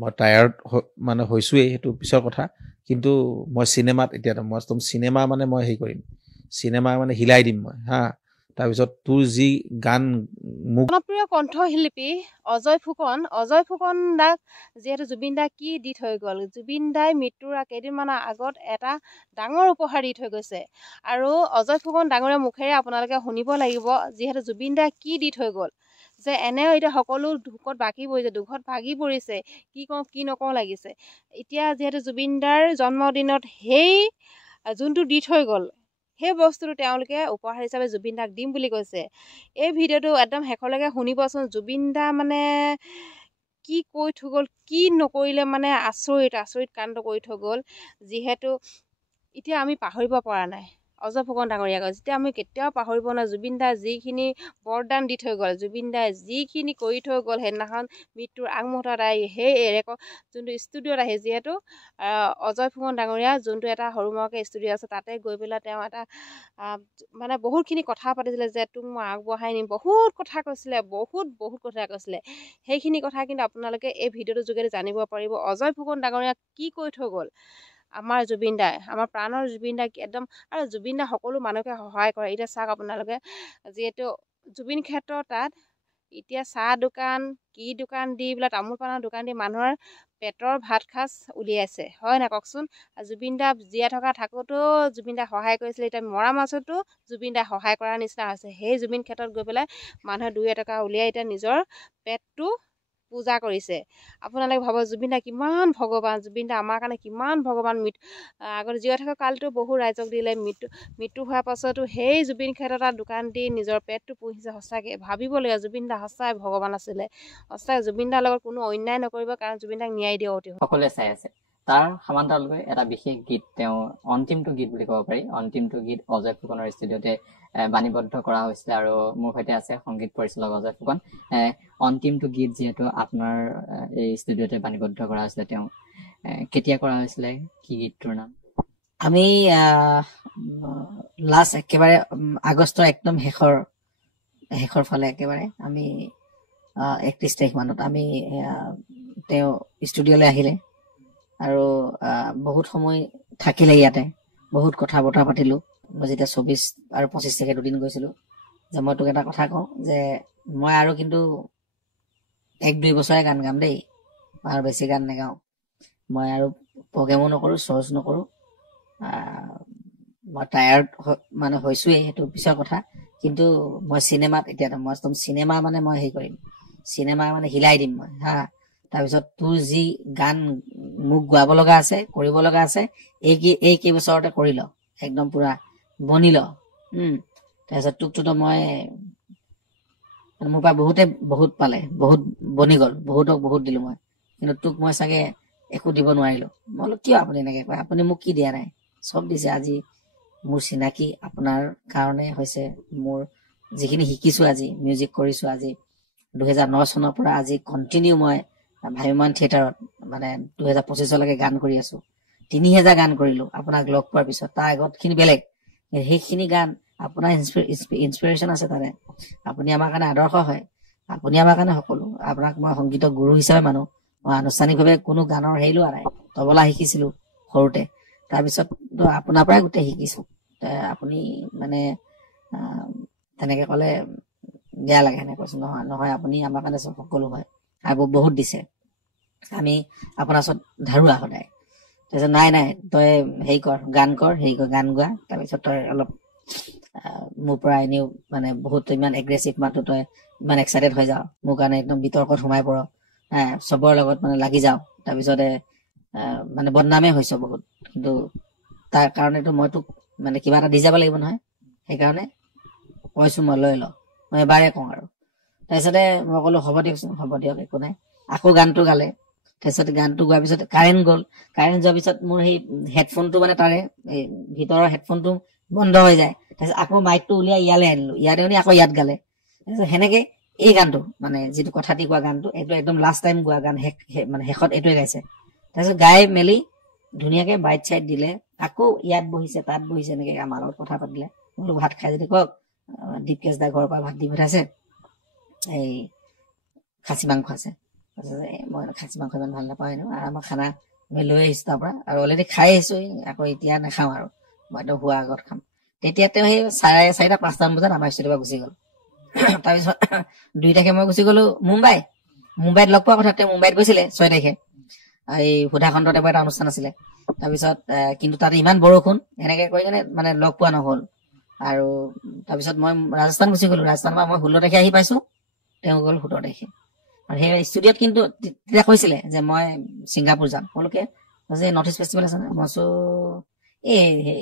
মই টায়াৰ্ড মানে হৈছোৱেই, সেইটো পিছৰ কথা। কিন্তু মই চিনেমাত এতিয়া মই চিনেমা মানে মই হেৰি কৰিম, চিনেমা মানে হিলাই দিম মই হা। তাৰপিছত তোৰ যি গান মোক জনপ্ৰিয় কণ্ঠশিল্পী অজয় ফুকন দাক যিহেতু জুবিন দাক কি দি থৈ গ'ল, জুবিন দাই মৃত্যুৰ কেইদিনমানৰ আগত এটা ডাঙৰ উপহাৰ দি থৈ গৈছে। আৰু অজয় ফুকন ডাঙৰীয়া মুখেৰে আপোনালোকে শুনিব লাগিব, যিহেতু জুবিন দাই কি দি থৈ গ'ল, যে এনেও এতিয়া সকলো দুখত ভাগি পৰিছে, কি কওঁ কি নকওঁ লাগিছে। এতিয়া যিহেতু জুবিন দাৰ জন্মদিনত সেই যোনটো দি থৈ গ'ল, সেই বস্তুটো তেওঁলোকে উপহাৰ হিচাপে জুবিন দাক দিম বুলি কৈছে। এই ভিডিঅ'টো একদম শেষলৈকে শুনিবচোন। জুবিন দা মানে কি কৈ থৈ গ'ল, কি নকৰিলে, মানে আচৰিত কাণ্ড কৰি থৈ গ'ল। যিহেতু এতিয়া আমি পাহৰিব পৰা নাই অজয় ফুকন ডাঙৰীয়াক, যেতিয়া আমি কেতিয়াও পাহৰিব নোৱাৰোঁ জুবিন দাই যিখিনি বৰদান দি থৈ গ'ল, জুবিন দাই যিখিনি কৰি থৈ গ'ল সেইদিনাখন মৃত্যুৰ আগমুহূৰ্তত আহি সেই যোনটো ষ্টুডিঅ'ত আহি, যিহেতু অজয় ফুকন ডাঙৰীয়া যোনটো এটা সৰু মুৰাকৈ ষ্টুডিঅ' আছে, তাতে গৈ পেলাই তেওঁ এটা মানে বহুতখিনি কথা পাতিছিলে, যে তোক মই আগবঢ়াই নিম, বহুত কথা কৈছিলে, বহুত কথা কৈছিলে। সেইখিনি কথা কিন্তু আপোনালোকে এই ভিডিঅ'টোৰ যোগেদি জানিব পাৰিব অজয় ফুকন ডাঙৰীয়াক কি কৈ থৈ গ'ল আমাৰ জুবিন দাই, আমাৰ প্ৰাণৰ জুবিন দাই একদম। আৰু জুবিন দাই সকলো মানুহকে সহায় কৰে। এতিয়া চাওক আপোনালোকে, যিহেতু জুবিন ক্ষেত্ৰৰ তাত এতিয়া চাহ দোকান কি দোকান দি বোলে তামোল পাণৰ দোকান দি মানুহৰ পেটৰ ভাত সাজ উলিয়াইছে, হয় নাই কওকচোন। জুবিন দা জীয়াই থাকোঁতেও জুবিন দাই সহায় কৰিছিলে, এতিয়া মৰা মাছতো জুবিন দাই সহায় কৰাৰ নিচিনা হৈছে। সেই জুবিন ক্ষেত্ৰত গৈ পেলাই মানুহে 2 এটকা উলিয়াই এতিয়া নিজৰ পেটটো পূজা কৰিছে। আপোনালোকে ভাবক জুবিন দা কিমান ভগৱান, জুবিন দা আমাৰ কাৰণে কিমান ভগৱান। আগতে জীয়াই থকা কালটো বহু ৰাইজক দিলে, মৃত্যু হোৱাৰ পাছতো সেই জুবিন ক্ষেত্ৰত এটা দোকান দি নিজৰ পেটটো পুহিছে। সঁচাকৈ ভাবিবলগীয়া, জুবিন দা সঁচাই ভগৱান আছিলে। সঁচাই জুবিন দাৰ লগত কোনো অন্যায় নকৰিব, কাৰণ জুবিন দাক ন্যায় দিয়া অতি সকলোৱে চাই আছে। তাৰ সমান্তৰালভাৱে এটা বিশেষ গীত, তেওঁ অন্তিমটো গীত বুলি ক'ব পাৰি, অন্তিমটো গীত অজয় ফুকনৰ ষ্টুডিঅ'তে বাণীবদ্ধ কৰা হৈছিলে। আৰু মোৰ সৈতে আছে সংগীত পৰিচালক অজয় ফুকন। অন্তিমটো গীত যিহেতু আপোনাৰ এই ষ্টুডিঅ'তে বাণীবদ্ধ কৰা হৈছিলে, তেওঁ কেতিয়া কৰা হৈছিলে, কি গীতটোৰ নাম? আমি লাষ্ট একেবাৰে আগষ্টৰ একদম শেষৰ ফালে একেবাৰে আমি 31 তাৰিখ মানত আমি তেওঁ ষ্টুডিঅ'লৈ আহিলে আৰু বহুত সময় থাকিলে ইয়াতে, বহুত কথা বতৰা পাতিলোঁ। মই যেতিয়া 24 আৰু 25 তাৰিখে দুদিন গৈছিলোঁ, যে মই তোক এটা কথা কওঁ যে মই আৰু কিন্তু 1-2 বছৰে গান গাম দেই, আৰু বেছি গান নাগাওঁ। মই আৰু প্ৰগ্ৰেমো নকৰোঁ, শ্ব'জ নকৰোঁ। মই টায়াৰ্ড মানে হৈছোৱেই, সেইটো পিছৰ কথা। কিন্তু মই চিনেমাত এতিয়া চিনেমা মানে মই হেৰি কৰিম, চিনেমা মানে হিলাই দিম মই হা। তাৰপিছত তোৰ যি গান মোক গোৱাব লগা আছে, কৰিব লগা আছে, এই কেইবছৰতে কৰি ল, একদম পুৰা বনি ল। তাৰপিছত তোকতো মই মোৰ পৰা বহুতে বহুত পালে, বহুত বনি গ'ল, বহুতক বহুত দিলোঁ মই, কিন্তু তোক মই চাগে একো দিব নোৱাৰিলোঁ। মই বোলো কিয় আপুনি এনেকৈ কয়, আপুনি মোক কি দিয়া নাই, চব দিছে। আজি মোৰ চিনাকি আপোনাৰ কাৰণে হৈছে, মোৰ যিখিনি শিকিছোঁ, আজি মিউজিক কৰিছোঁ, আজি 2009 চনৰ পৰা আজি কণ্টিনিউ মই ভ্ৰাম্যমাণ থিয়েটাৰত মানে 2025লৈকে গান কৰি আছোঁ। 3000 গান কৰিলোঁ আপোনাক লগ পোৱাৰ পিছত। তাৰ আগতখিনি বেলেগ, সেইখিনি গান আপোনাৰ ইনস্পিৰেশ্যন আছে তাতে। আপুনি আমাৰ কাৰণে আদৰ্শ হয়, আপুনি আমাৰ কাৰণে সকলো। আপোনাক মই সংগীতৰ গুৰু হিচাপে মানো। মই আনুষ্ঠানিকভাৱে কোনো গানৰ হেৰি লোৱা নাই, তবলা শিকিছিলোঁ সৰুতে, তাৰপিছত আপোনাৰ পৰাই গোটেই শিকিছোঁ। আপুনি মানে তেনেকে ক'লে বেয়া লাগে, সেনেকে কৈছোঁ। নহয় আপুনি আমাৰ কাৰণে সকলো হয় আৰু বহুত দিছে। আমি আপোনাৰ ওচৰত ধাৰুৱা সদায়। তাৰপিছত নাই তই হেৰি কৰ, গান গোৱা। তাৰপিছত তই অলপ মোৰ পৰা এনেও মানে বহুত ইমান এগ্ৰেছিভ মাতো, তই ইমান এক্সাইটেড হৈ যাওঁ, মোৰ কাৰণে একদম বিতৰ্কত সোমাই পৰ, চবৰ লগত মানে লাগি যাওঁ। তাৰপিছতে মানে বদনামেই হৈছ বহুত, কিন্তু তাৰ কাৰণেতো মই তোক মানে কিবা এটা দি যাব লাগিব নহয়। সেইকাৰণে কৈছোঁ মই লৈ ল, মই এবাৰে কওঁ আৰু। তাৰপিছতে মই ক'লো হ'ব দিয়কচোন, হ'ব দিয়ক, একো নাই। আকৌ গানটো গালে। তাৰপিছত গানটো গোৱাৰ পিছত কাৰেণ্ট গ'ল। কাৰেণ্ট যোৱাৰ পিছত মোৰ সেই হেডফোনটো মানে তাৰে এই ভিতৰৰ হেডফোনটো বন্ধ হৈ যায়। তাৰপিছত আকৌ মাইকটো উলিয়াই ইয়ালৈ আনিলোঁ, ইয়াতে আনি আকৌ ইয়াত গালে। তাৰপিছত সেনেকে এই গানটো মানে যিটো কথা দি গোৱা গানটো, এইটো একদম লাষ্ট টাইম গোৱা গান, মানে শেষত এইটোৱে গাইছে। তাৰপিছত গাই মেলি ধুনীয়াকে বাইট চাইট দিলে, আকৌ ইয়াত বহিছে, তাত বহিছে, এনেকে আমাৰ লগত কথা পাতিলে। বোলো ভাত খাই যদি কওক, দীপকেশ দা ঘৰৰ পৰা ভাত দি পঠাইছে, এই খাচী মাংস আছে, মই খাচী মাংস ইমান ভাল নাপাওঁ এনেও, আৰু আমাৰ খানা আমি লৈ আহিছো তাৰ পৰা, আৰু অলৰেডি খাই আহিছো, আকৌ এতিয়া নাখাওঁ আৰু মইতো হোৱাৰ আগত খাম। তেতিয়া তেওঁ সেই 4:30, 5টামান বজাত আমাৰ ষ্টুডিঅ'ৰ পৰা গুচি গ'ল। তাৰপিছত 2 তাৰিখে মই গুচি গ'লো মুম্বাইত লগ পোৱা কথা। তেওঁ মুম্বাইত গৈছিলে 6 তাৰিখে, এই সুধাখণ্ড টাইপৰ এটা অনুষ্ঠান আছিলে। তাৰপিছত কিন্তু তাতে ইমান বৰষুণ, এনেকে কৈ কিনে মানে লগ পোৱা নহ'ল। আৰু তাৰপিছত মই ৰাজস্থান গুচি গ'লো। ৰাজস্থানৰ পৰা মই 16 তাৰিখে আহি পাইছো, তেওঁ গ'ল 17 তাৰিখে। আৰু সেই ষ্টুডিঅ'ত কিন্তু তেতিয়া কৈছিলে যে মই ছিংগাপুৰ যাম। সকলোকে যে নৰ্থ ইষ্ট ফেষ্টিভেল আছে, মই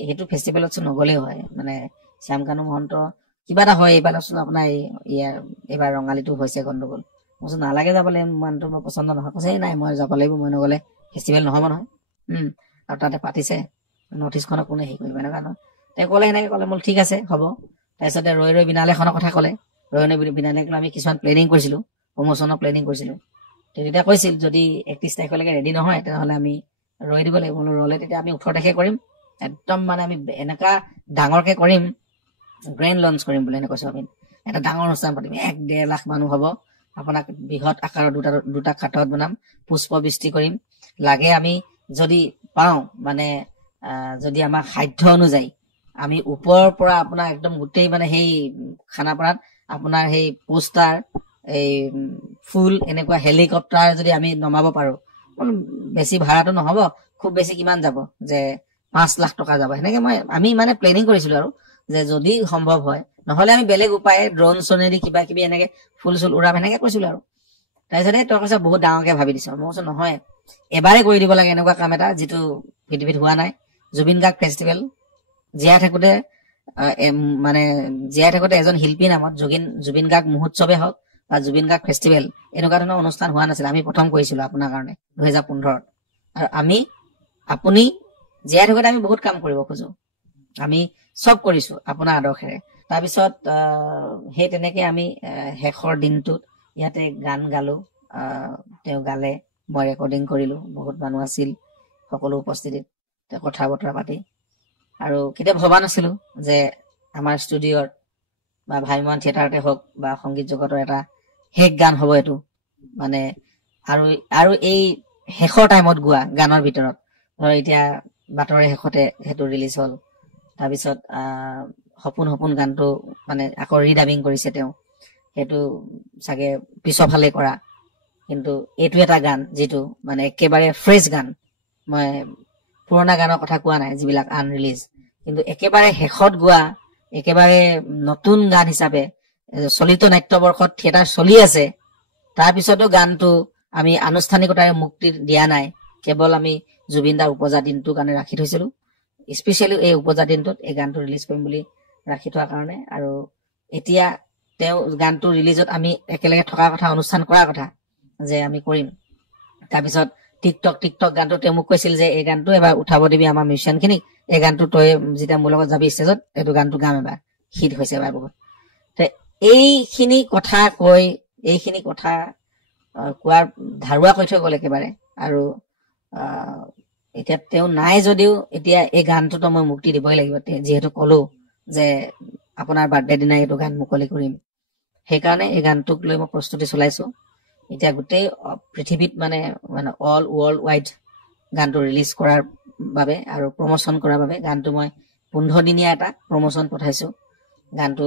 সেইটো ফেষ্টিভেলত নগলেই হয়, মানে শ্যামকানু মহন্ত কিবা এটা হয় এইবাৰ আপোনাৰ এইবাৰ ৰঙালীটো হৈছে গণ্ডগোল। মই নালাগে যাবলৈ, মানুহটো মোৰ পচন্দ নহয়। কৈছে নাই মই যাব লাগিব, মই নগলে ফেষ্টিভেল নহব নহয়। আৰু তাতে পাতিছে, নৰ্থ ইষ্টখনক কোনে হেৰি কৰিব, এনেকুৱা নহয়। তেওঁ ক'লে, সেনেকে ক'লে, মোৰ ঠিক আছে হ'ব। তাৰপিছতে ৰৈ বিনালেখনৰ কথা ক'লে। ৰৈ বিনালেক আমি কিছুমান প্লেনিং কৰিছিলো, প্ৰমোচনৰ প্লেনিং কৰিছিলো। তেতিয়া কৈছিল যদি 31 তাৰিখলৈকে ৰেডি নহয় তেনেহলে আমি ৰৈ দিব লাগিব। ৰলে তেতিয়া আমি 18 তাৰিখে কৰিম, একদম মানে আমি এনেকা ডাঙৰকে কৰিম, গ্ৰেণ্ড লঞ্চ কৰিম বুলি এনে কৈছো। আমি এটা ডাঙৰ অনুষ্ঠান পাতিম, 1-1.5 লাখ মানুহ হব। আপোনাক বৃহৎ আকাৰৰ দুটা কাঠত বনাম, পুষ্পবৃষ্টি কৰিম। লাগে আমি যদি পাওঁ, মানে যদি আমাৰ সাধ্য অনুযায়ী আমি ওপৰৰ পৰা আপোনাৰ একদম গোটেই মানে সেই খানাপাৰাত আপোনাৰ সেই পোষ্টাৰ, এই ফুল, এনেকুৱা হেলিকপ্টাৰ যদি আমি নমাব পাৰো, বেছি ভাড়াটো নহব, খুব বেছি কিমান যাব, যে 5 লাখ টকা যাব। সেনেকে আমি মানে প্লেনিং কৰিছিলো আৰু, যে যদি সম্ভৱ হয়, নহলে আমি বেলেগ উপায়ে ড্ৰোন চনেদি কিবা কিবি এনেকে ফুল চুল উৰাম, এনেকে কৈছিলো আৰু। তাৰপিছতে তই কৈছে বহুত ডাঙৰকে ভাবি দিছ। মই কৈছো নহয়, এবাৰে কৰি দিব লাগে এনেকুৱা কাম এটা যিটো পৃথিৱীত হোৱা নাই। জুবিন গাৰ্গ ফেষ্টিভেল জীয়াই থাকোতে এজন শিল্পী নামত জুবিন গাৰ্গ মহোৎসৱে হওক বা জুবিন গাৰ্গ ফেষ্টিভেল, এনেকুৱা ধৰণৰ অনুষ্ঠান হোৱা নাছিল। আমি প্ৰথম কৰিছিলো আপোনাৰ কাৰণে 2015। আৰু আপুনি জীয়াই থাকোতে আমি বহুত কাম কৰিব খোজো, আমি চব কৰিছো আপোনাৰ আদৰ্শেৰে। তাৰপিছত সেই তেনেকে আমি শেষৰ দিনটোত ইয়াতে গান গালো, তেওঁ গালে, মই ৰেকৰ্ডিং কৰিলো, বহুত মানুহ আছিল সকলো উপস্থিতিত, কথা বতৰা পাতি। আৰু কেতিয়া ভবা নাছিলো যে আমাৰ ষ্টুডিঅ'ৰ বা ভাইমন থিয়েটাৰতে হওক বা সংগীত জগতৰ এটা শেষ গান হব এইটো। মানে আৰু এই শেষৰ টাইমত গোৱা গানৰ ভিতৰত ধৰ এতিয়া বাটৰে শেষতে সেইটো ৰিলিজ হল। তাৰপিছত সপোন গানটো মানে আকৌ ৰিডাবিং কৰিছে তেওঁ, সেইটো চাগে পিছৰ ফালে কৰা। কিন্তু এইটো এটা গান যিটো মানে একেবাৰে ফ্ৰেছ গান। মই পুৰণা গানৰ কথা কোৱা নাই যিবিলাক আনৰিলিজ, কিন্তু একেবাৰে শেষত গোৱা একেবাৰে নতুন গান হিচাপে। চলিত নাট্যবৰ্ষত থিয়েটাৰ চলি আছে, তাৰপিছতো গানটো আমি আনুষ্ঠানিকতাৰে মুক্তি দিয়া নাই, কেৱল আমি জুবিন দাৰ উপজা দিনটোৰ কাৰণে ৰাখি থৈছিলো। স্পেচিয়েলি এই উপজা দিনটোত এই গানটো ৰিলিজ কৰিম বুলি ৰাখি থোৱাৰ কাৰণে। আৰু এতিয়া তেওঁ গানটো ৰিলিজত আমি একেলগে থকাৰ কথা, অনুষ্ঠান কৰাৰ কথা যে আমি কৰিম। তাৰপিছত টিকটক গানটো তেওঁ মোক কৈছিল যে এই গানটো এবাৰ উঠাব দিবি আমাৰ মিউজিচিয়ান খিনিক, এই গানটো তই যেতিয়া মোৰ লগত যাবি ষ্টেজত, এইটো গানটো গাম এবাৰ, হিট হৈছে এবাৰ বহুত। এইখিনি কথা কোৱাৰ ধাৰুৱা কৈ থৈ গ'ল একেবাৰে। আৰু এতিয়া তেওঁ নাই যদিও এতিয়া এই গানটোতো মই মুক্তি দিবই লাগিব, যিহেতু কলো যে আপোনাৰ বাৰ্থডে দিনাই এইটো গান মুকলি কৰিম। সেইকাৰণে এই গানটোক লৈ মই প্ৰস্তুতি চলাইছো। এতিয়া গোটেই পৃথিৱীত মানে অল ৱৰ্ল্ড ৱাইড গানটো ৰিলিজ কৰাৰ বাবে আৰু প্ৰমোচন কৰাৰ বাবে গানটো মই 15 দিনীয়া এটা প্ৰমোচন পঠাইছো। গানটো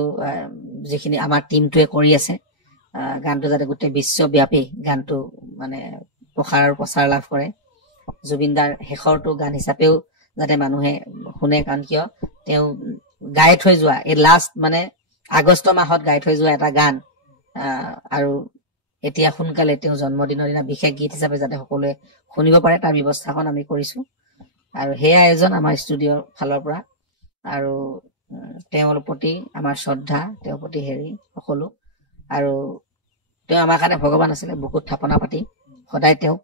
যিখিনি আমাৰ টিমটোৱে কৰি আছে, গানটো যাতে গোটেই বিশ্বব্যাপী গানটো মানে প্ৰচাৰ লাভ কৰে। জুবিনদাৰ শেষৰটো গান হিচাপেও যাতে মানুহে শুনে, কাৰণ কিয় তেওঁ গাই থৈ যোৱা এই লাষ্ট মানে আগষ্ট মাহত গাই থৈ যোৱা এটা গান, আৰু এতিয়া সোনকালে তেওঁ জন্মদিনৰ দিনা বিশেষ গীত হিচাপে যাতে সকলোৱে শুনিব পাৰে, তাৰ ব্যৱস্থাখন আমি কৰিছো। আৰু সেই আয়োজন আমাৰ ষ্টুডিঅ'ৰ ফালৰ পৰা। আৰু তেওঁৰ প্ৰতি আমাৰ শ্ৰদ্ধা, তেওঁৰ প্ৰতি সকলো। আৰু তেওঁ আমাৰ কাৰণে ভগৱান আছিলে, বুকুত থাপনা পাতি সদায় তেওঁক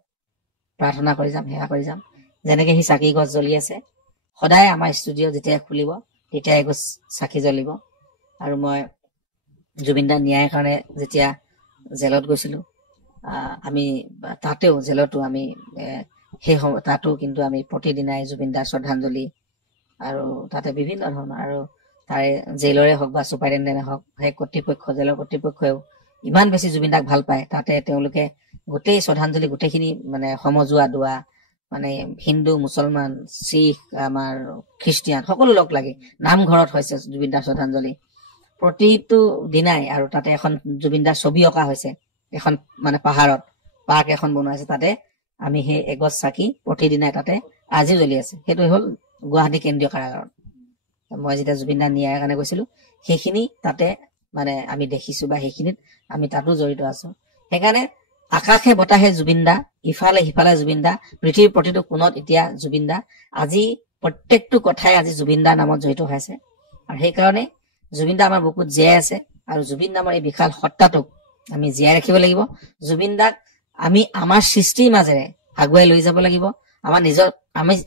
প্ৰাৰ্থনা কৰি যাম, সেৱা কৰি যাম। যেনেকে সি চাকি গছ জ্বলি আছে, সদায় আমাৰ ষ্টুডিঅ' যেতিয়া খুলিব তেতিয়া এগছ চাকি জ্বলিব। আৰু মই জুবিন দাৰ ন্যায়ৰ কাৰণে যেতিয়া জেলত গৈছিলো, আমি জেলতো আমি তাতো কিন্তু আমি প্ৰতিদিনাই জুবিন দাৰ শ্ৰদ্ধাঞ্জলি, আৰু তাতে বিভিন্ন ধৰণৰ, আৰু তাৰে জেলৰে হওক বা চুপাৰিনটেণ্ডে হওক, সেই জেলৰ কৰ্তৃপক্ষইও ইমান বেছি জুবিন দাক ভাল পায়। তাতে তেওঁলোকে গোটেই শ্ৰদ্ধাঞ্জলি গোটেইখিনি মানে সমজুৱা দোৱা মানে হিন্দু মুছলমান শিখ আমাৰ খ্ৰীষ্টিয়ান সকলো লগ লাগি নামঘৰত হৈছে জুবিন দাৰ শ্ৰদ্ধাঞ্জলি প্ৰতিটো দিনাই। আৰু তাতে এখন জুবিন দাৰ ছবি অঁকা হৈছে, এখন মানে পাহাৰত পাৰ্ক এখন বনোৱা হৈছে, তাতে আমি সেই এগছ চাকি প্ৰতিদিনাই তাতে আজিও জ্বলি আছে। সেইটো হ'ল গুৱাহাটী কেন্দ্ৰীয় কাৰাগাৰত। মই যেতিয়া জুবিন দা নিয়াৰ কাৰণে গৈছিলো সেইখিনি তাতে মানে আমি দেখিছো বা সেইখিনিত আমি তাতো জড়িত আছো। সেইকাৰণে আকাশে বতাহে জুবিন দা, ইফালে সিফালে জুবিন দা, পৃথিৱীৰ প্ৰতিটো কোণত এতিয়া জুবিন দা। আজি প্ৰত্যেকটো কথাই আজি জুবিন দাৰ নামত জড়িত হৈ আছে। আৰু সেইকাৰণে জুবিন দা আমাৰ বুকুত জীয়াই আছে। আৰু জুবিন নামৰ এই বিশাল সত্তাটোক আমি জীয়াই ৰাখিব লাগিব। জুবিন দাক আমি আমাৰ সৃষ্টিৰ মাজেৰে আগুৱাই লৈ যাব লাগিব। আমাৰ নিজৰ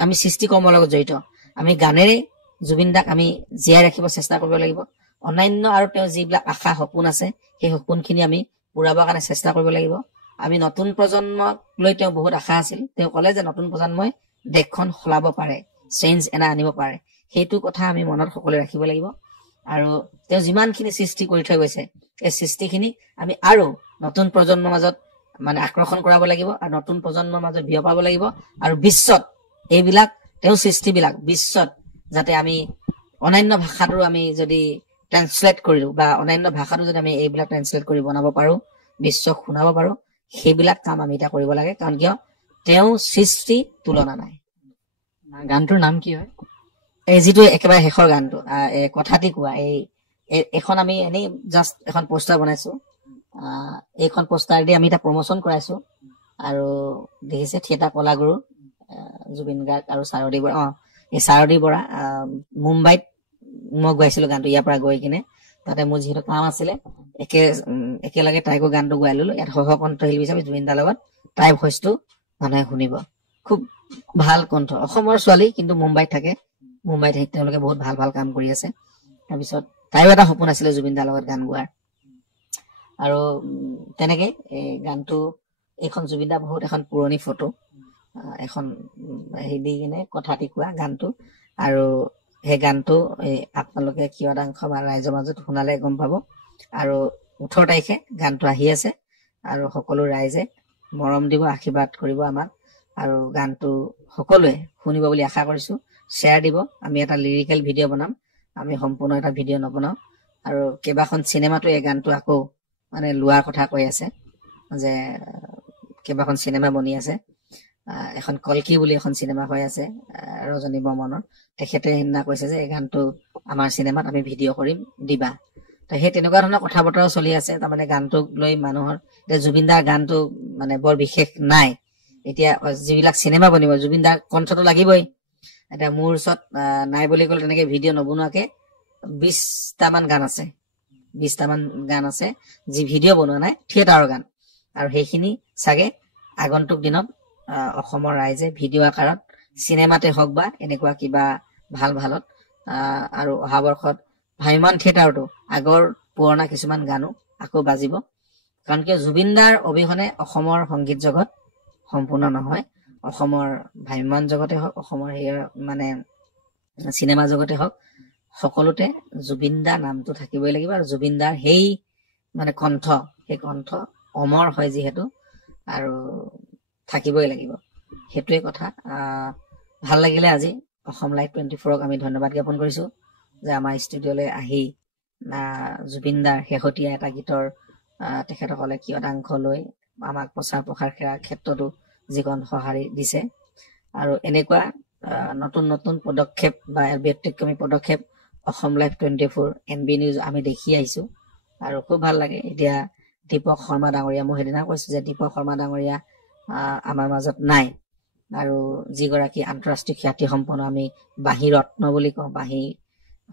আমি সৃষ্টি কৰ্মৰ লগত জড়িত, আমি গানেৰে জুবিন দাক আমি জীয়াই ৰাখিব চেষ্টা কৰিব লাগিব। অন্যান্য আৰু তেওঁৰ যিবিলাক আশা সপোন আছে সেই সপোনখিনি আমি পুৰাবৰ কাৰণে চেষ্টা কৰিব লাগিব। আমি নতুন প্ৰজন্মক লৈ তেওঁ বহুত আশা আছিল। তেওঁ কলে যে নতুন প্ৰজন্মই দেশখন সলাব পাৰে, চেঞ্জ এনা আনিব পাৰে। সেইটো কথা আমি মনত সকলোৱে ৰাখিব লাগিব। আৰু তেওঁ যিমানখিনি সৃষ্টি কৰি থৈ গৈছে এই সৃষ্টিখিনি আমি আৰু নতুন প্ৰজন্মৰ মাজত মানে আকৰ্ষণ কৰাব লাগিব আৰু নতুন প্ৰজন্মৰ মাজত বিয়পাব লাগিব। আৰু বিশ্বত এইবিলাক তেওঁ সৃষ্টিবিলাক বিশ্বত যাতে আমি অন্যান্য ভাষাটো আমি যদি ট্ৰান্সলেট কৰো বা অন্যান্য ভাষাটো যদি আমি এইবিলাক ট্ৰান্সলেট কৰি বনাব পাৰো, বিশ্বক শুনাব পাৰো, সেইবিলাক কাম আমি এতিয়া কৰিব লাগে। কাৰণ কিয় তেওঁ সৃষ্টি তুলনা নাই। গানটোৰ নাম কি হয়? এই যিটো একেবাৰে শেষৰ গানটো কথাটি কোৱা, এইখন আমি এনেই জাষ্ট এখন পোষ্টাৰ বনাইছো। এইখন পোষ্টাৰ দি আমি এটা প্ৰমোচন কৰাইছো। আৰু দেখিছে থিয়েটাৰ কলাগুৰু জুবিন গাৰ্গ আৰু শাৰদী বৰা। এই শাৰদী বৰা মুম্বাইত মই গাইছিলো গানটো ইয়াৰ পৰা গৈ কিনে। তাতে মোৰ যিহেতু কাম আছিলে একেলগে তাইকো গানটো গাই ললো। ইয়াত সহ কণ্ঠশিল্পী হিচাপে জুবিন দাৰ লগত তাইৰ ভইচটো মানুহে শুনিব। খুব ভাল কণ্ঠ, অসমৰ ছোৱালী কিন্তু মুম্বাইত থাকে। মুম্বাইত তেওঁলোকে বহুত ভাল ভাল কাম কৰি আছে। তাৰপিছত তাইও এটা সপোন আছিলে জুবিন দাৰ লগত গান গোৱাৰ। আৰু তেনেকে এই গানটো এইখন জুবিন দাৰ বহুত এখন পুৰণি ফটো এখন হেৰি দি কিনে কথাটি কোৱা গানটো। আৰু সেই গানটো আপোনালোকে কিয়দাংশ বা ৰাইজৰ মাজত শুনালে গম পাব। আৰু 18 তাৰিখে গানটো আহি আছে। আৰু সকলো ৰাইজে মৰম দিব, আশীৰ্বাদ কৰিব আমাক। আৰু গানটো সকলোৱে শুনিব বুলি আশা কৰিছো। শ্বেয়াৰ দিব। আমি এটা লিৰিকেল ভিডিঅ' বনাম, আমি সম্পূৰ্ণ এটা ভিডিঅ' নবনাও। আৰু কেইবাখন চিনেমাটো এই গানটো আকৌ মানে লোৱাৰ কথা কৈ আছে, যে কেইবাখন চিনেমা বনি আছে। এখন কলকি বুলি এখন চিনেমা হৈ আছে ৰজনী বৰ্মনৰ। তেখেতে সিদিনা কৈছে যে এই গানটো আমাৰ চিনেমাত আমি ভিডিঅ' কৰিম, দিবা। তো সেই তেনেকুৱা ধৰণৰ কথা বতৰাও চলি আছে। তাৰমানে গানটোক লৈ মানুহৰ এতিয়া জুবিন দাৰ গানটো মানে বৰ বিশেষ নাই। এতিয়া যিবিলাক চিনেমা বনিব জুবিন দাৰ কণ্ঠটো লাগিবই। এতিয়া মোৰ ওচৰত নাই বুলি ক'লে তেনেকে ভিডিঅ' নবনোৱাকে 20টামান গান আছে। 20টামান গান আছে যি ভিডিঅ' বনোৱা নাই, থিয়েটাৰৰ গান। আৰু সেইখিনি চাগে আগন্তুক দিনত অসমৰ ৰাইজে ভিডিঅ' আকাৰত চিনেমাতে হওক বা এনেকুৱা কিবা ভাল ভালত আৰু অহা বৰ্ষত ভাইমান থিয়েটাৰতো আগৰ পুৰণা কিছুমান গানো আকৌ বাজিব। কাৰণ কিয় জুবিন দাৰ অবিহনে অসমৰ সংগীত জগত সম্পূৰ্ণ নহয়। অসমৰ ভ্ৰাম্যমান জগতে হওক, অসমৰ মানে চিনেমা জগতে হওক, সকলোতে জুবিন দা নামটো থাকিবই লাগিব। আৰু জুবিন দাৰ সেই মানে কণ্ঠ, সেই কণ্ঠ অমৰ হয় যিহেতু, আৰু থাকিবই লাগিব। সেইটোৱে কথা। ভাল লাগিলে আজি অসম লাইভ 24ক আমি ধন্যবাদ জ্ঞাপন কৰিছো যে আমাৰ ষ্টুডিঅ'লৈ আহি জুবিন দাৰ শেহতীয়া এটা গীতৰ তেখেতসকলে কিয়দাংশ লৈ আমাক প্ৰচাৰ প্ৰসাৰ কৰাৰ ক্ষেত্ৰতো যিকণ সঁহাৰি দিছে। আৰু এনেকুৱা নতুন নতুন পদক্ষেপ বা ব্যতিক্ৰমী পদক্ষেপ অসম লাইভ 24 NB নিউজ আমি দেখি আহিছো। আৰু খুব ভাল লাগে। এতিয়া দীপক শৰ্মা ডাঙৰীয়া, মই সেইদিনা কৈছো যে দীপক শৰ্মা ডাঙৰীয়া আমাৰ মাজত নাই। আৰু যিগৰাকী আন্তঃৰাষ্ট্ৰীয় খ্যাতি সম্পন্ন আমি বাঁহী ৰত্ন বুলি কওঁ, বাঁহী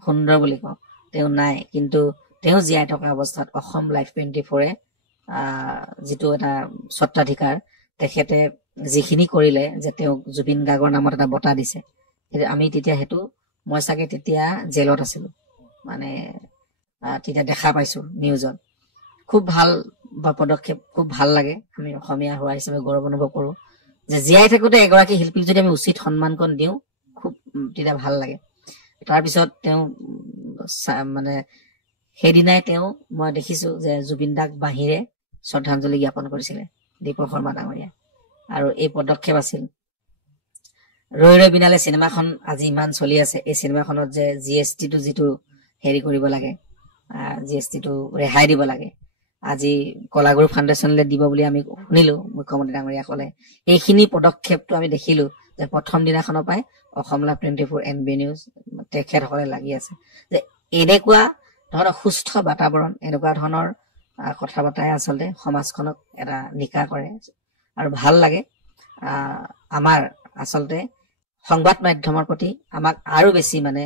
সুন্দৰ বুলি কওঁ, তেওঁ নাই। কিন্তু তেওঁ জীয়াই থকা অৱস্থাত অসম লাইভ 24-এ যিটো এটা স্বত্বাধিকাৰ তেখেতে যিখিনি কৰিলে, যে তেওঁক জুবিন গাৰ্গৰ নামত এটা বঁটা দিছে। আমি তেতিয়া সেইটো মই চাগে তেতিয়া জেলত আছিলো, মানে তেতিয়া দেখা পাইছো নিউজত। খুব ভাল পদক্ষেপ, খুব ভাল লাগে। আমি অসমীয়া হোৱা হিচাপে গৌৰৱ অনুভৱ কৰো যে জীয়াই থাকোতে এগৰাকী শিল্পীক যদি আমি উচিত সন্মানকণ দিওঁ, খুব তেতিয়া ভাল লাগে। তাৰপিছত তেওঁ মানে সেইদিনাই মই দেখিছো যে জুবিন দাক বাঁহীৰে শ্ৰদ্ধাঞ্জলি জ্ঞাপন কৰিছিলে। দীপক শৰ্মা ডাঙৰীয়া। আৰু এই পদক্ষেপ আছিল ৰৈ ৰৈ বিনালে চিনেমাখন আজি ইমান চলি আছে। এই চিনেমাখনত যে GST-টো যিটো হেৰি কৰিব লাগে, GST-টো ৰেহাই দিব লাগে, আজি কলাগুৰু ফাউণ্ডেশ্যনলৈ দিব বুলি আমি শুনিলো, মুখ্যমন্ত্ৰী ডাঙৰীয়া ক'লে। এইখিনি পদক্ষেপটো আমি দেখিলো যে প্ৰথম দিনাখনৰ পৰাই অসম লাইভ 24 NB নিউজ তেখেতসকলে লাগি আছে যে এনেকুৱা ধৰণৰ সুস্থ বাতাবৰণ, এনেকুৱা ধৰণৰ কথা বতৰাই আচলতে সমাজখনক এটা নিকা কৰে আৰু ভাল লাগে। আমাৰ আচলতে সংবাদ মাধ্যমৰ প্ৰতি আমাক আৰু বেছি মানে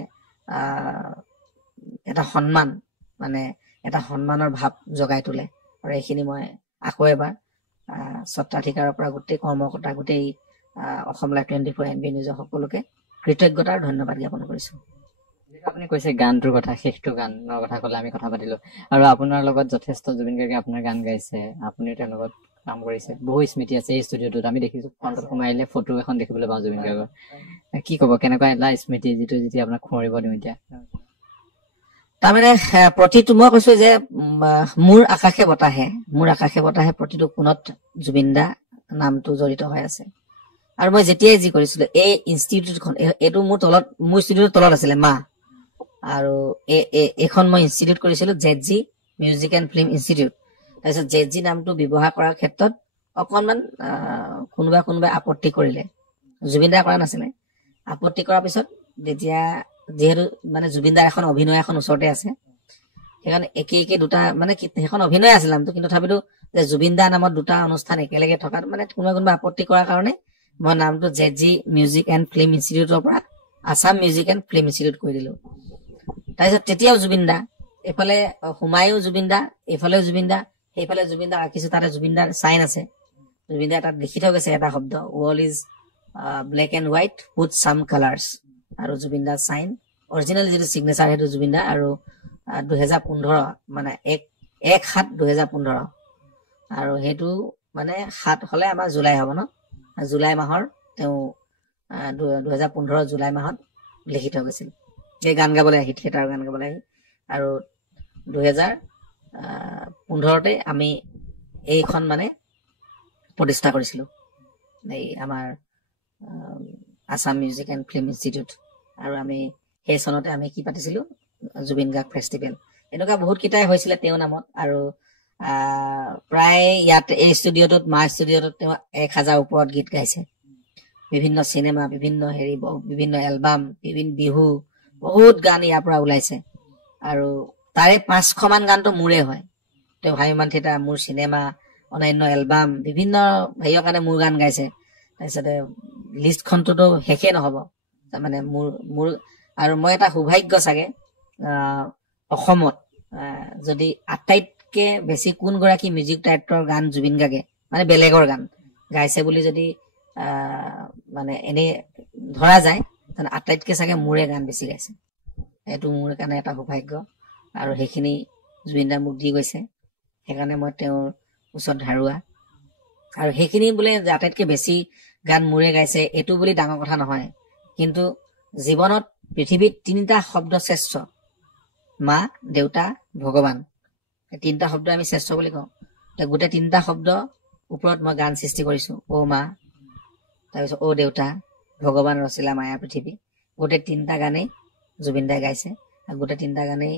এটা সন্মান, মানে এটা সন্মানৰ ভাৱ জগাই তোলে। আৰু এইখিনি মই আকৌ এবাৰ স্বত্বাধিকাৰৰ পৰা গোটেই কৰ্মকৰ্তা, গোটেই অসম লাইভ 24 NB নিউজৰ সকলোকে কৃতজ্ঞতা আৰু ধন্যবাদ জ্ঞাপন কৰিছো। আপুনি কৈছে গানটোৰ কথা, শেষটো গানৰ কথা ক'লে, আমি কথা পাতিলো। আৰু আপোনাৰ লগত যথেষ্ট জুবিন গাৰ্গে আপোনাৰ গান গাইছে, আপুনিও তেওঁৰ লগত কাম কৰিছে, বহু স্মৃতি আছে এই ষ্টুডিঅ'টোত। আমি দেখিছো ফ্ৰণ্টত সোমাই আহিলে ফটো এখন দেখিবলৈ পাওঁ জুবিন গাৰ্গৰ। কি ক'ব, কেনেকুৱা এটা স্মৃতি যিটো যেতিয়া আপোনাক খুঁৱৰিব দিওঁ এতিয়া? তাৰমানে প্ৰতিটো, মই কৈছো যে মোৰ আকাশে বতাহে প্ৰতিটো কোণত জুবিন দা নামটো জড়িত হৈ আছে। আৰু মই যেতিয়াই যি কৰিছিলো, এই ইনষ্টিটিউটখন, এইটো মোৰ ষ্টুডিঅ'ৰ তলত আছিলে মা, আৰু এইখন মই ইনষ্টিটিউট কৰিছিলো ZG music and film institute. তাৰপিছত ZG নামটো ব্যৱহাৰ কৰাৰ ক্ষেত্ৰত অকনমান কোনোবাই আপত্তি কৰিলে, জুবিন দাই কৰা নাছিলে। আপত্তি কৰাৰ পিছত যেতিয়া যিহেতু মানে জুবিন দাৰ এখন অভিনয় এখন ওচৰতে আছে, সেইখন একে দুটা মানে সেইখন অভিনয় আছিল নামটো, কিন্তু তথাপিতো যে জুবিন দাৰ নামত দুটা অনুষ্ঠান একেলগে থকাত মানে কোনোবা আপত্তি কৰাৰ কাৰণে মই নামটো ZG মিউজিক এণ্ড ফিল্ম ইনষ্টিটিউটৰ পৰা Assam music and film institute কৰি দিলো। তাৰপিছত তেতিয়াও জুবিন দা, এইফালে সোমায়ো জুবিন দা, এইফালেও জুবিন দা, সেইফালে জুবিন দা ৰাখিছো। তাতে জুবিন দাৰ চাইন আছে, জুবিন দাই তাত লিখি থৈ গৈছে এটা শব্দ, world is black and white with চাম কালাৰ্ছ। আৰু জুবিন দাৰ চাইন, অৰিজিনেল যিটো চিগনেচাৰ সেইটো জুবিন দা। আৰু 2015 মানে 1/7/2015, আৰু সেইটো মানে 7 হলে আমাৰ জুলাই হ'ব ন, জুলাই মাহৰ তেওঁ 2015 জুলাই মাহত লিখি থৈ গৈছিল এই গান গাবলৈ আহি, থিয়েটাৰৰ গান গাবলৈ আহি। আৰু 2015তে আমি এইখন মানে প্ৰতিষ্ঠা কৰিছিলো, এই আমাৰ Assam music and film institute. আৰু আমি সেই চনতে আমি কি পাতিছিলো, জুবিন গাৰ্গ ফেষ্টিভেল। এনেকুৱা বহুত কেইটাই হৈছিলে তেওঁৰ নামত। আৰু প্ৰায় ইয়াত এই ষ্টুডিঅ'টোত, মা ষ্টুডিঅ'টোত তেওঁ 1000 ওপৰত গীত গাইছে, বিভিন্ন চিনেমা, বিভিন্ন এলবাম, বিভিন্ন বিহু, বহুত গান ইয়াৰ পৰা ওলাইছে। আৰু তাৰে 500 মান গানটো মোৰে হয়। তেওঁ ভাইমান থিয়েটাৰ, মোৰ চিনেমা, অন্যান্য এলবাম, বিভিন্ন হেৰিয়ৰ কাৰণে মোৰ গান গাইছে। তাৰপিছতে লিষ্টখনটোতো শেষেই নহব। তাৰমানে মোৰ আৰু মই এটা সৌভাগ্য চাগে, অসমত যদি আটাইতকে বেছি কোনগৰাকী মিউজিক ডাইৰেক্টৰৰ গান জুবিন গাৰ্গে, মানে বেলেগৰ গান গাইছে বুলি যদি মানে এনেই ধৰা যায়, তেনে আটাইতকে চাগে মোৰে গান বেছি গাইছে। এইটো মোৰ কাৰণে এটা সৌভাগ্য, আৰু সেইখিনি জুবিন দাই মোক দি গৈছে, সেইকাৰণে মই তেওঁৰ ওচৰত ধাৰুৱা। আৰু সেইখিনি বোলে আটাইতকে বেছি গান মোৰে গাইছে এইটো বুলি ডাঙৰ কথা নহয়, কিন্তু জীৱনত পৃথিৱীত 3টা শব্দ শ্ৰেষ্ঠ, মা, দেউতা, ভগৱান। এই 3টা শব্দ আমি শ্ৰেষ্ঠ বুলি কওঁ। গোটেই 3টা শব্দ ওপৰত মই গান সৃষ্টি কৰিছো। অ' মা, তাৰপিছত অ' দেউতা, ভগৱান ৰচিলা মায়া পৃথিৱী। গোটেই 3টা গানেই জুবিন দাই গাইছে। আৰু গোটেই 3টা গানেই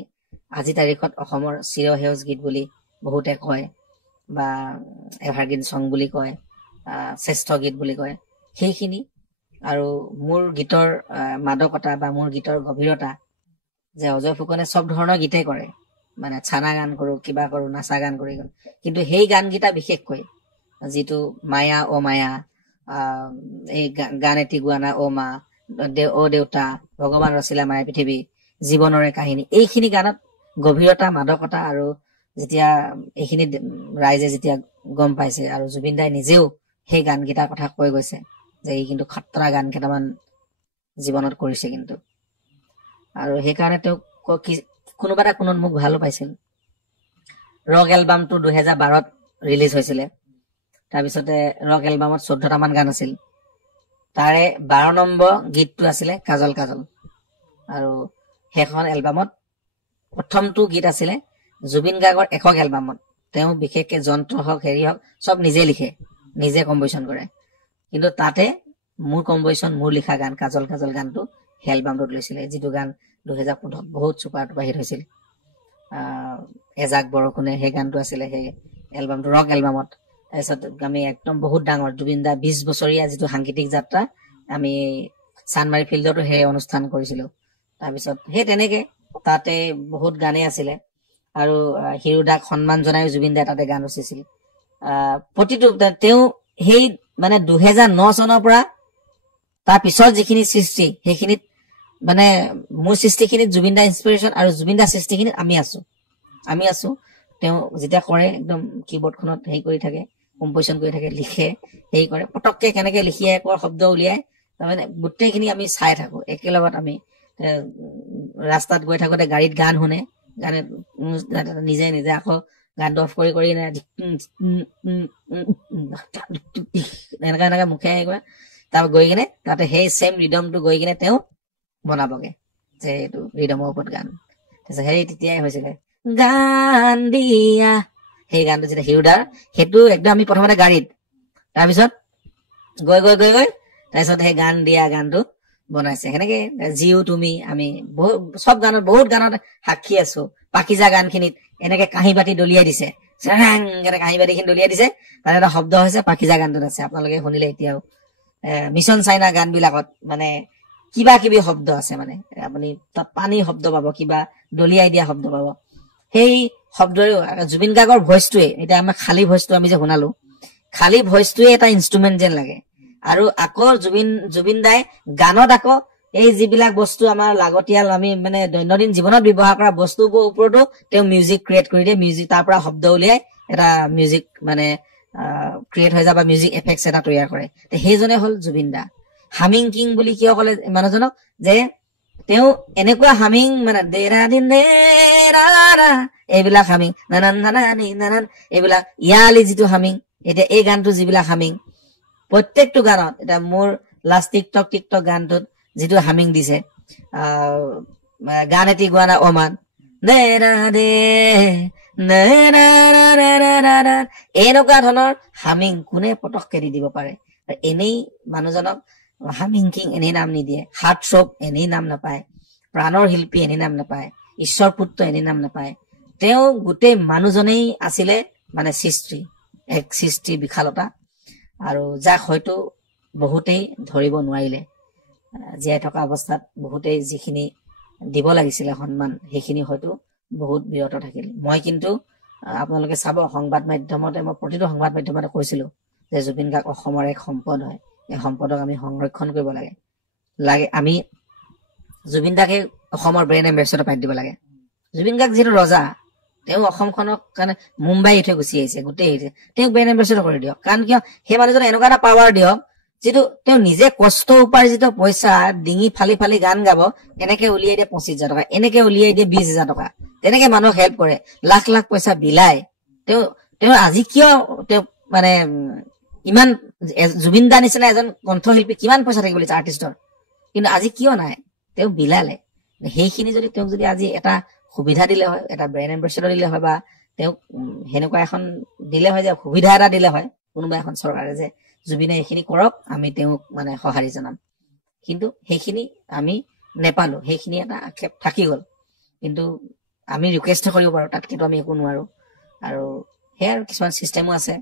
আজি তাৰিখত অসমৰ চিৰসেউজ গীত বুলি বহুতে কয়, বা এভাৰগ্ৰীণ চং বুলি কয়, শ্ৰেষ্ঠ গীত বুলি কয়। সেইখিনি আৰু মোৰ গীতৰ মাদকতা বা মোৰ গীতৰ গভীৰতা, যে অজয় ফুকনে চব ধৰণৰ গীতেই কৰে, মানে চানা গান কৰো, কিবা কৰো, নাচা গান কৰি, কিন্তু সেই গানকেইটা বিশেষকৈ যিটো মায়া অ মায়া, এই গান এটি গোৱানা অ মা, অ দেউতা, ভগৱান ৰচিলা মায়া পৃথিৱী, জীৱনৰে কাহিনী, এইখিনি গানত গভীৰতা, মাদকতা। আৰু যেতিয়া এইখিনি ৰাইজে যেতিয়া গম পাইছে, আৰু জুবিন দাই নিজেও সেই গানকেইটাৰ কথা কৈ গৈছে যে ই কিন্তু খতৰা গান কেইটামান জীৱনত কৰিছে কিন্তু। আৰু সেইকাৰণে তেওঁক কোনোবা এটা কোনত মোক ভালো পাইছিল। ৰক এলবামটো 2012ত ৰিলিজ হৈছিলে। তাৰপিছতে ৰক এলবামত 14টা মান গান আছিল। তাৰে 12 নম্বৰ গীতটো আছিলে কাজল কাজল। আৰু সেইখন এলবামত প্ৰথমটো গীত আছিলে জুবিন গাৰ্গৰ একক এলবামত তেওঁ বিশেষকে যন্ত্ৰ হওক হেৰি হওক চব নিজে লিখে, নিজে কম্পজিশ্যন কৰে। কিন্তু তাতে মোৰ কম্পজিশ্যন, মোৰ লিখা গান কাজল কাজল গানটো সেই এলবামটোত লৈছিলে, যিটো গান 2015 বহুত চুপাৰ টুপাৰ হিট হৈছিল। এজাক বৰষুণে সেই গানটো আছিলে সেই এলবামটো, ৰক এলবামত। তাৰপিছত আমি একদম বহুত ডাঙৰ জুবিন দা 20 বছৰীয়া যিটো সাংগীতিক যাত্ৰা, আমি চানমাৰী ফিল্ডতো সেই অনুষ্ঠান কৰিছিলো। তাৰপিছত সেই তেনেকে তাতে বহুত গানেই আছিলে। আৰু হিৰুদাক সন্মান জনাই জুবিন দাই তাতে গান ৰচিছিল। প্ৰতিটো তেওঁ সেই মানে 2009 চনৰ পৰা তাৰ পিছত যিখিনি সৃষ্টি, সেইখিনিত মানে মোৰ সৃষ্টিখিনিত জুবিন দা ইনস্পিৰেশ্যন, আৰু জুবিন দা সৃষ্টিখিনিত আমি আছো। তেওঁ যেতিয়া কৰে একদম কীবৰ্ডখনত হেৰি কৰি থাকে, কম্পজিশ্যন কৰি থাকে, লিখে, হেৰি কৰে, পটককে কেনেকে লিখি একো শব্দ উলিয়াই, তাৰমানে গোটেইখিনি আমি চাই থাকো একেলগত। আমি ৰাস্তাত গৈ থাকোতে গাড়ীত গান শুনে, গানে নিজে নিজে আকৌ গানটো অফ কৰি কৰি এনেকা এনেকা মুখে কৰে, তাৰ গৈ কিনে তাতে সেই চেম ৰিডমটো গৈ কিনে তেওঁ বনাবগে যে এইটো ৰিডমৰ ওপৰত গান। তাৰপিছত সেই তেতিয়াই হৈছিলে গান দিয়া, সেই গানটো যেতিয়া হিৰুদাৰ, সেইটো একদম আমি প্ৰথমতে গাড়ীত, তাৰপিছত গৈ গৈ গৈ গৈ তাৰপিছত সেই গান দিয়া গানটো বনাইছে। সেনেকে জিও তুমি, আমি চব গানত, বহুত গানত সাক্ষী আছো। পাকিজা গান খিনিত এনেকে কাঁহী বাতি দলিয়াই দিছে, কাঁহী বাতি খিনি দলিয়াই দিছে, তাত এটা শব্দ হৈছে, পাকিজা গানটোত আছে, আপোনালোকে শুনিলে এতিয়াও। মিছন চাইনা গান বিলাকত মানে কিবা কিবি শব্দ আছে, মানে আপুনি তাত পানীৰ শব্দ পাব, কিবা দলিয়াই দিয়া শব্দ পাব। সেই শব্দৰে জুবিন গাৰ্গৰ ভইচটোৱে, এতিয়া আমাৰ খালী ভইচটো আমি যে শুনালো, খালী ভইচটোৱে এটা ইনষ্ট্ৰুমেণ্ট যেন লাগে। আৰু আকৌ জুবিন দাই গানত আকৌ এই যিবিলাক বস্তু আমাৰ লাগতিয়াল, আমি মানে দৈনন্দিন জীৱনত ব্যৱহাৰ কৰা বস্তুবোৰৰ ওপৰতো তেওঁ মিউজিক ক্ৰিয়েট কৰি দিয়ে। মিউজিক তাৰ পৰা শব্দ উলিয়াই এটা মিউজিক মানে ক্ৰিয়েট হৈ যায়, বা মিউজিক এফেক্টছ এটা তৈয়াৰ কৰে। সেইজনে হল জুবিন দা। হামিং কিং বুলি কিয় কলে মানুহজনক, যে তেওঁ এনেকুৱা হামিং, মানে দেৰা দিন এইবিলাক হামিং, নানান নানানি নানান, এইবিলাক ইয়ালি যিটো হামিং, এতিয়া এই গানটো যিবিলাক হামিং, প্ৰত্যেকটো গানত, এতিয়া মোৰ লাষ্ট টিকটক গানটোত যিটো হামিং দিছে, গান এটি গোৱা না অমান এনেকুৱা ধৰণৰ হামিং কোনে পটককে দি দিব পাৰে? এনেই মানুহজনক হামিং কিং এনেই নাম নিদিয়ে, হাৰ্ট থ্ৰব এনেই নাম নাপায়, প্ৰাণৰ শিল্পী এনেই নাম নাপায়, ঈশ্বৰ পুত্ৰ এনেই নাম নাপায়। তেওঁ গোটেই মানুহজনেই আছিলে মানে সৃষ্টি বিশালতা, আৰু যাক হয়তো বহুতেই ধৰিব নোৱাৰিলে। জীয়াই থকা অৱস্থাত বহুতেই যিখিনি দিব লাগিছিলে সন্মান, সেইখিনি হয়তো বহুত বিৰত থাকিল। মই কিন্তু আপোনালোকে চাব, সংবাদ মাধ্যমতে, মই প্ৰতিটো সংবাদ মাধ্যমতে কৈছিলো যে জুবিন গাৰ্গ অসমৰ এক সম্পদ হয়, এই সম্পদক আমি সংৰক্ষণ কৰিব লাগে। আমি জুবিন দাকে অসমৰ ব্ৰেণ্ড এম্বেছাডৰ পাই দিব লাগে। জুবিন গাৰ্গ যিহেতু ৰজা, তেওঁ অসমখনক কাৰণে মুম্বাই থৈ গুচি আহিছে, গোটেই তেওঁক ব্ৰেণ্ড এম্বেছাডৰ কৰি দিয়ক। কাৰণ কিয়, সেই মানুহজনে এনেকুৱা এটা পাৱাৰ দিয়ক, যিটো তেওঁ নিজে কষ্ট উপাৰ্জিত পইচা ডিঙি ফালি ফালি গান গাব, এনেকে উলিয়াই দিয়ে 25,000 টকা, এনেকে উলিয়াই দিয়ে 20,000 টকা, তেনেকে মানুহক হেল্প কৰে, লাখ লাখ পইচা বিলাই। তেওঁ আজি কিয় তেওঁ মানে ইমান, জুবিন দা নিচিনা এজন কণ্ঠশিল্পী কিমান পইচা থাকিব লাগিছে আৰ্টিষ্টৰ, কিন্তু আজি কিয় নাই? তেওঁ বিলালে। সেইখিনি যদি তেওঁক যদি আজি এটা সুবিধা দিলে হয়, এটা ব্ৰেণ্ড এম্বেছাডৰ দিলে হয়, বা তেওঁক সেনেকুৱা এখন দিলে হয়, যে সুবিধা এটা দিলে হয় কোনোবা এখন চৰকাৰে, যে জুবিনে এইখিনি কৰক, আমি তেওঁক মানে সঁহাৰি জনাম, কিন্তু সেইখিনি আমি নেপালো। সেইখিনি এটা আক্ষেপ থাকি গল। কিন্তু আমি ৰিকুৱেষ্ট কৰিব পাৰো, তাত কিন্তু আমি একো নোৱাৰো। আৰু সেয়াৰ কিছুমান চিষ্টেমো আছে,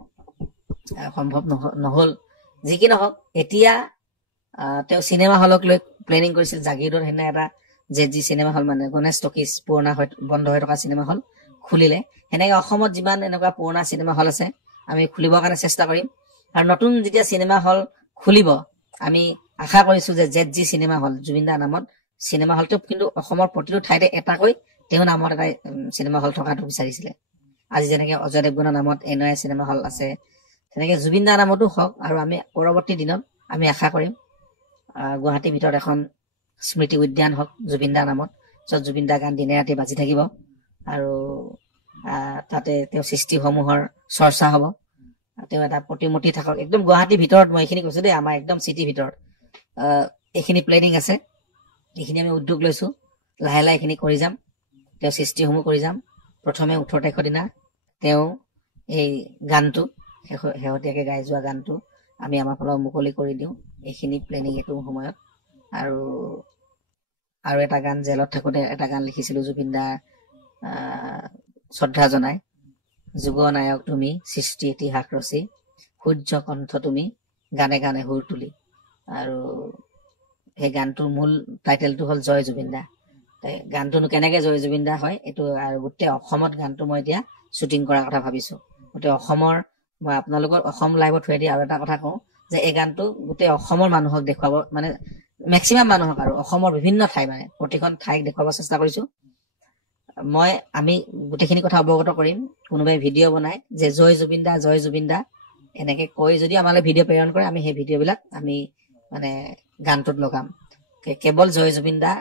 সম্ভৱ নহল। যি কি নহওক, এতিয়া তেওঁ চিনেমা হলক লৈ প্লেনিং কৰিছিল। জাগিৰোডত সেইদিনা এটা ZG চিনেমা হল, মানে গণেশ টকিজ, পুৰণা বন্ধ হৈ থকা চিনেমা হল খুলিলে। সেনেকে অসমত যিমান এনেকুৱা পুৰণা চিনেমা হল আছে, আমি খুলিবৰ কাৰণে চেষ্টা কৰিম। আৰু নতুন যেতিয়া চিনেমা হল খুলিব, আমি আশা কৰিছো যে ZG চিনেমা হল, জুবিন দাৰ নামত চিনেমা হলটো কিন্তু অসমৰ প্ৰতিটো ঠাইতে এটাকৈ তেওঁৰ নামত এটা চিনেমা হল থকাটো বিচাৰিছিলে। আজি যেনেকে অজয় দেৱগণৰ নামত NOI চিনেমা হল আছে, তেনেকে জুবিন দাৰ নামতো হওক। আৰু আমি পৰৱৰ্তী দিনত আমি আশা কৰিম গুৱাহাটীৰ ভিতৰত এখন স্মৃতি উদ্যান হওক জুবিন দাৰ নামত, য'ত জুবিন দাৰ গান দিনে ৰাতি বাজি থাকিব, আৰু তাতে তেওঁ সৃষ্টিসমূহৰ চৰ্চা হব। তেওঁ এটা প্ৰতিমূৰ্তি থাকক একদম গুৱাহাটীৰ ভিতৰত। মই এইখিনি কৈছো দেই, আমাৰ একদম চিটিৰ ভিতৰত এইখিনি প্লেনিং আছে, এইখিনি আমি উদ্যোগ লৈছো। লাহে লাহে এইখিনি কৰি যাম, তেওঁ সৃষ্টিসমূহ কৰি যাম। প্ৰথমে 18 তাৰিখৰ দিনা তেওঁ এই গানটো শেহতীয়াকৈ গাই যোৱা গানটো আমি আমাৰ ফালৰ মুকলি কৰি দিওঁ। এইখিনি প্লেনিং এইটো সময়ত। আৰু এটা গান জেলত থাকোঁতে এটা গান লিখিছিলোঁ জুবিন দাৰ শ্ৰদ্ধা জনাই। যুগ নায়ক তুমি সৃষ্টি ইতিহাস ৰচি, সূৰ্য কণ্ঠ তুমি গানে গানে সুৰ তুলি। আৰু সেই গানটোৰ মূল টাইটেলটো হ'ল জয় জুবিন দা। গানটোনো কেনেকে জয় জুবিন দা হয় এইটো, আৰু গোটেই অসমত গানটো মই এতিয়া শ্বুটিং কৰাৰ কথা ভাবিছো। গোটেই অসমৰ, মই আপোনালোকৰ অসম লাইভত থৈ দি আৰু এটা কথা কওঁ যে এই গানটো গোটেই অসমৰ মানুহক দেখুৱাব, মানে মেক্সিমাম মানুহক, আৰু অসমৰ বিভিন্ন ঠাই, মানে প্ৰতিখন ঠাইক দেখুৱাব চেষ্টা কৰিছো। আমি গোটেইখিনি কথা অৱগত কৰিম। কোনোবাই ভিডিঅ' বনাই যে জয় জুবিন দা জয় জুবিন দা এনেকে কৈ যদি আমালৈ ভিডিঅ' প্ৰেৰণ কৰে, আমি সেই ভিডিঅ' বিলাক আমি মানে গানটোত লগাম। কেৱল জয় জুবিন দা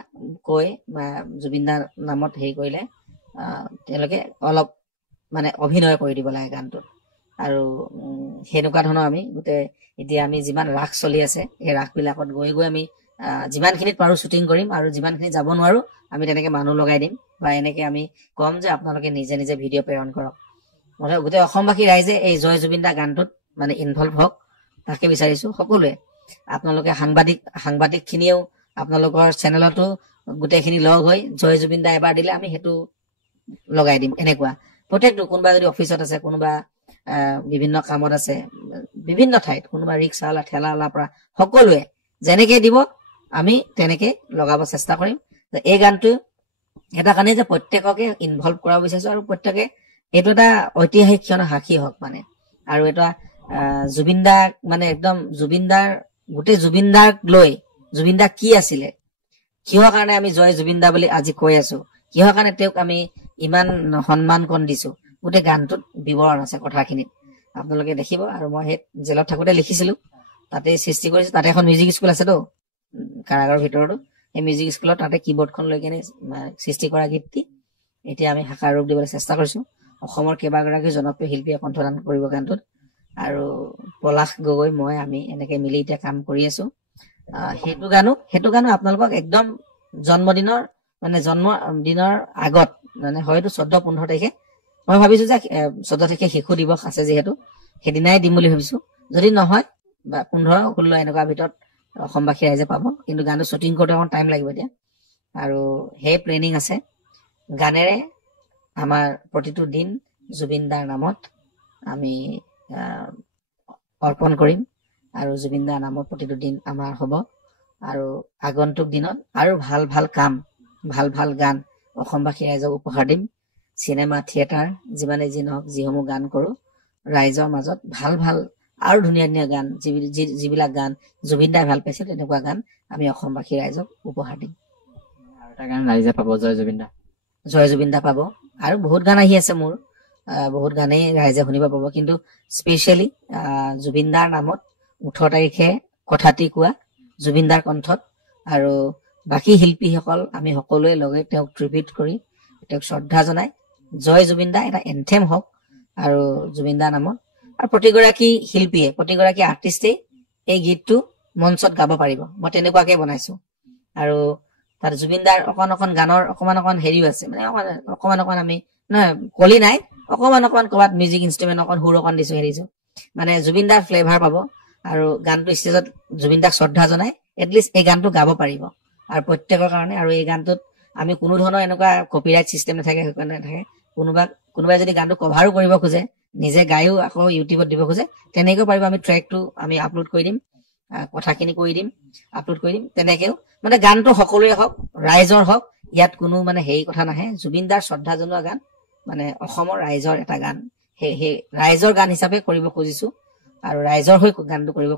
কৈ বা জুবিন দাৰ নামত হেৰি কৰিলে তেওঁলোকে অলপ মানে অভিনয় কৰি দিব লাগে গানটোত। আৰু সেনেকুৱা ধৰণৰ আমি গোটেই এতিয়া আমি যিমান ৰাস চলি আছে এই ৰাসবিলাকত গৈ গৈ আমি যিমানখিনিত পাৰো শ্বুটিং কৰিম, আৰু যিমানখিনি যাব নোৱাৰো আমি তেনেকে মানুহ লগাই দিম, বা এনেকে আমি কম যে আপোনালোকে নিজে নিজে ভিডিঅ' প্ৰেৰণ কৰক। মই গোটেই অসমবাসী ৰাইজে এই জয় জুবিন দা গানটোত মানে ইনভলভ হওক, তাকে বিচাৰিছো। সকলোৱে আপোনালোকে সাংবাদিক খিনিয়েও আপোনালোকৰ চেনেলতো গোটেইখিনি লগ হৈ জয় জুবিন দা এবাৰ দিলে আমি সেইটো লগাই দিম। এনেকুৱা প্ৰত্যেকটো, কোনোবা যদি অফিচত আছে, কোনোবা বিভিন্ন কামত আছে, বিভিন্ন ঠাইত, কোনোবা ৰিক্সাৱালা ঠেলাৱালাৰ পৰা সকলোৱে যেনেকে দিব আমি তেনেকে লগাব চেষ্টা কৰিম। এই গানটো এটা কাৰণে যে প্ৰত্যেককে ইনভলভ কৰাব বিচাৰিছো, আৰু প্ৰত্যেকে এইটো এটা ঐতিহাসিক ক্ষণ সাক্ষী হওক মানে। আৰু এটা জুবিন দা মানে একদম গোটেই জুবিন দাক লৈ, জুবিন দা কি আছিলে, কিহৰ কাৰণে আমি জয় জুবিন দা বুলি আজি কৈ আছো, কিহৰ কাৰণে তেওঁক আমি ইমান সন্মান কণ দিছো, গোটেই গানটোত বিৱৰণ আছে কথাখিনিত, আপোনালোকে দেখিব। আৰু মই সেই জেলত থাকোতে লিখিছিলো, তাতে সৃষ্টি কৰিছো। তাতে এখন মিউজিক স্কুল আছেতো কাৰাগাৰৰ ভিতৰতো, সেই মিউজিক স্কুলত তাতে কীবৰ্ডখন লৈ কেনে সৃষ্টি কৰা গীতটি এতিয়া আমি ভাষাৰ ৰূপ দিবলৈ চেষ্টা কৰিছো। অসমৰ কেইবাগৰাকী জনপ্ৰিয় শিল্পীয়ে কণ্ঠদান কৰিব গানটোত, আৰু পলাশ গগৈ মই আমি এনেকে মিলি এতিয়া কাম কৰি আছো। সেইটো গানো আপোনালোকক একদম জন্মদিনৰ আগত, মানে হয়তো 14-15 তাৰিখে, মই ভাবিছো যে 14 তাৰিখে শিশু দিৱস আছে যিহেতু, সেইদিনাই দিম বুলি ভাবিছো। যদি নহয় বা 15-16 এনেকুৱা ভিতৰত অসমবাসী ৰাইজে পাব, কিন্তু গানটো শ্বুটিং কৰোঁতে অকণ টাইম লাগিব এতিয়া। আৰু সেই প্লেনিং আছে। গানেৰে আমাৰ প্ৰতিটো দিন জুবিন দাৰ নামত আমি অৰ্পণ কৰিম, আৰু জুবিন দাৰ নামত প্ৰতিটো দিন আমাৰ হ'ব। আৰু আগন্তুক দিনত আৰু ভাল ভাল কাম, ভাল ভাল গান অসমবাসী ৰাইজক উপহাৰ দিম। চিনেমা, থিয়েটাৰ যিমানে যি নহওক, যিসমূহ গান কৰো ৰাইজৰ মাজত ভাল ভাল আৰু ধুনীয়া ধুনীয়া গান, যিবিলাক গান জুবিন দাই ভাল পাইছে, তেনেকুৱা গান আমি অসমবাসী ৰাইজক উপহাৰ দিম। আৰু এটা গান ৰাইজে পাব, জয় জুবিন দা। জয় জুবিন দা পাব। আৰু বহুত গান আহি আছে মোৰ, বহুত গানেই ৰাইজে শুনিব পাব, কিন্তু স্পেচিয়েলি জুবিন দাৰ নামত 18 তাৰিখে কথাটি কোৱা জুবিন দাৰ কণ্ঠত, আৰু বাকী শিল্পীসকল আমি সকলোৱে লগে তেওঁক ট্ৰিবিউট কৰি তেওঁক শ্ৰদ্ধা জনাই জয় জুবিন দা এটা এন্থেম হওক আৰু জুবিন দাৰ নামত। আৰু প্ৰতিগৰাকী শিল্পীয়ে, প্ৰতিগৰাকী আৰ্টিষ্টেই এই গীতটো মঞ্চত গাব পাৰিব, মই তেনেকুৱাকে বনাইছো। আৰু তাত জুবিন দাৰ অকণ গানৰ অকমান হেৰিও আছে, মানে অকমান আমি নহয় কলি নাই, অকমান ক'ৰবাত মিউজিক ইনষ্ট্ৰুমেণ্ট অকণ সুৰ অকণ দিছো, হেৰিছো, মানে জুবিন দাৰ ফ্লেভাৰ পাব। আৰু গানটো ষ্টেজত জুবিন দাক শ্ৰদ্ধা জনাই এটলিষ্ট এই গানটো গাব পাৰিব আৰু প্ৰত্যেকৰ কাৰণে। আৰু এই গানটোত আমি কোনো ধৰণৰ এনেকুৱা কপিৰাইট চিষ্টেম নাথাকে, নাথাকে। কোনোবাই যদি গানটো কভাৰো কৰিব খোজে, নিজে গায়ো আকৌ ইউটিউবত দিব খোজে, তেনেকেও পাৰিব। আমি ট্ৰেকটো আমি আপলোড কৰি দিম, কথাখিনি কৰি দিম, আপলোড কৰি দিম। তেনেকেও মানে গানটো সকলোৰে হওক, ৰাইজৰ হওক, ইয়াত কোনো মানে হেৰি কথা নাহে। জুবিন দাৰ শ্ৰদ্ধা জনোৱা গান, মানে অসমৰ ৰাইজৰ এটা গান, সেই ৰাইজৰ গান হিচাপে কৰিব খুজিছো, আৰু ৰাইজৰ হৈ গানটো কৰিব